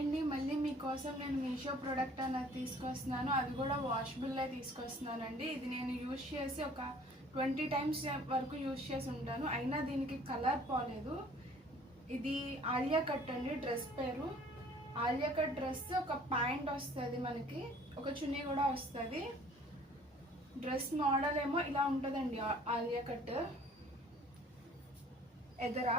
అండి, మళ్ళీ మీకోసం నేను మీషో ప్రోడక్ట్ అన్నది తీసుకొస్తున్నాను. అది కూడా వాషబుల్లే తీసుకొస్తున్నానండి. ఇది నేను యూజ్ చేసి ఒక 20 టైమ్స్ వరకు యూజ్ చేసి ఉంటాను, అయినా దీనికి కలర్ పోలేదు. ఇది ఆలియా కట్ అండి, డ్రెస్ పేరు ఆలియా కట్ డ్రెస్. ఒక ప్యాంట్ వస్తుంది, మనకి ఒక చున్నీ కూడా వస్తుంది. డ్రెస్ మోడల్ ఏమో ఇలా ఉంటుందండి. ఆలియా కట్ ఎదరా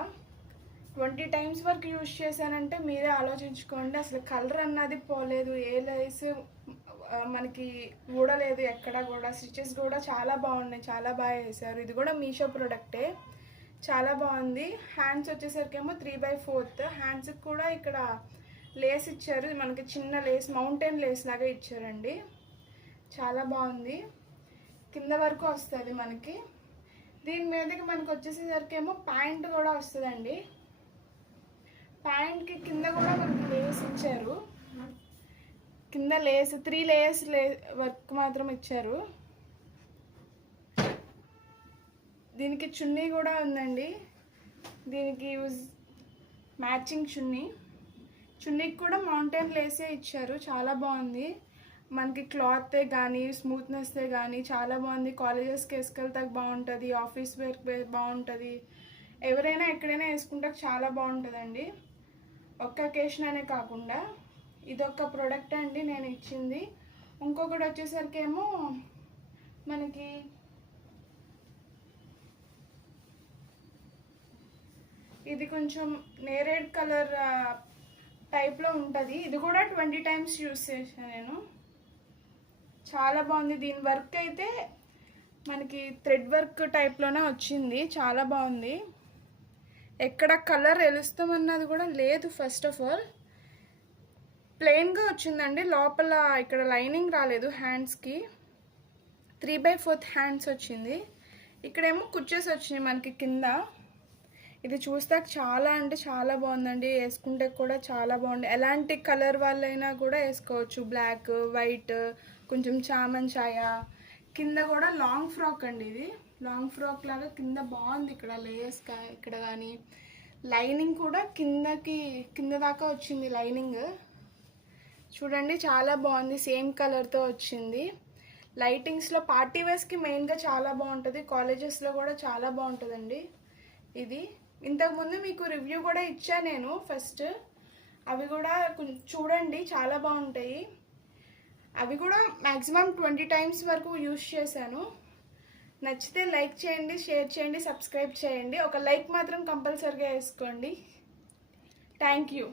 20 టైమ్స్ వరకు యూజ్ చేశానంటే మీరే ఆలోచించుకోండి. అసలు కలర్ అన్నది పోలేదు, ఏ లేస్ మనకి ఊడలేదు ఎక్కడ కూడా. స్టిచెస్ కూడా చాలా బాగున్నాయి, చాలా బాగా వేశారు. ఇది కూడా మీషో ప్రోడక్టే, చాలా బాగుంది. హ్యాండ్స్ వచ్చేసరికేమో 3/4 హ్యాండ్స్కి కూడా ఇక్కడ లేస్ ఇచ్చారు. మనకి చిన్న లేస్, మౌంటైన్ లేస్ లాగా ఇచ్చారండి. చాలా బాగుంది. కింద వరకు వస్తుంది మనకి. దీని మీదకి మనకు వచ్చేసేసరికేమో ప్యాంట్ కూడా వస్తుందండి. ప్యాంట్కి కింద కూడా మనకి లేస్ ఇచ్చారు. కింద లేస్ 3 లేయర్స్ వర్క్ మాత్రం ఇచ్చారు. దీనికి చున్నీ కూడా ఉందండి. దీనికి మ్యాచింగ్ చున్నీకి కూడా మౌంటైన్ లేసే ఇచ్చారు. చాలా బాగుంది. మనకి క్లాత్ కానీ స్మూత్నెస్ కానీ చాలా బాగుంది. కాలేజెస్కి వేసుకెళ్తాక బాగుంటుంది, ఆఫీస్ వేర్కి బాగుంటుంది, ఎవరైనా ఎక్కడైనా వేసుకుంటే చాలా బాగుంటుందండి. ఒక్క అకేషన్ అనే కాకుండా ఇదొక ప్రోడక్ట్ అండి నేను ఇచ్చింది. ఇంకొకటి వచ్చేసరికి ఏమో మనకి ఇది కొంచెం నేరేడ్ కలర్ టైప్లో ఉంటుంది. ఇది కూడా 20 టైమ్స్ యూస్ చేశాను నేను. చాలా బాగుంది. దీని వర్క్ అయితే మనకి థ్రెడ్ వర్క్ టైప్లోనే వచ్చింది. చాలా బాగుంది. ఎక్కడ కలర్ వెలుస్తామన్నది కూడా లేదు. ఫస్ట్ ఆఫ్ ఆల్ ప్లెయిన్గా వచ్చిందండి. లోపల ఇక్కడ లైనింగ్ రాలేదు. హ్యాండ్స్కి 3/4 హ్యాండ్స్ వచ్చింది. ఇక్కడేమో కుచ్చెస్ వచ్చినాయి మనకి కింద. ఇది చూస్తాక చాలా అంటే చాలా బాగుందండి. వేసుకుంటే కూడా చాలా బాగుంది. ఎలాంటి కలర్ వాళ్ళైనా కూడా వేసుకోవచ్చు. బ్లాక్, వైట్, కొంచెం చామన్ ఛాయ. కింద కూడా లాంగ్ ఫ్రాక్ అండి. ఇది లాంగ్ ఫ్రాక్ లాగా కింద బాగుంది. ఇక్కడ లేయర్స్ ఇక్కడ కానీ లైనింగ్ కూడా కింద దాకా వచ్చింది. లైనింగ్ చూడండి, చాలా బాగుంది. సేమ్ కలర్తో వచ్చింది. లైటింగ్స్లో పార్టీ వేర్స్కి మెయిన్గా చాలా బాగుంటుంది. కాలేజెస్లో కూడా చాలా బాగుంటుందండి. ఇది ఇంతకుముందు మీకు రివ్యూ కూడా ఇచ్చా నేను ఫస్ట్. అవి కూడా చూడండి, చాలా బాగుంటాయి. అవి కూడా మ్యాక్సిమం 20 టైమ్స్ వరకు యూజ్ చేశాను. నచ్చితే లైక్ చేయండి, షేర్ చేయండి, సబ్స్క్రైబ్ చేయండి. ఒక లైక్ మాత్రం కంపల్సరీగా వేసుకోండి. Thank you.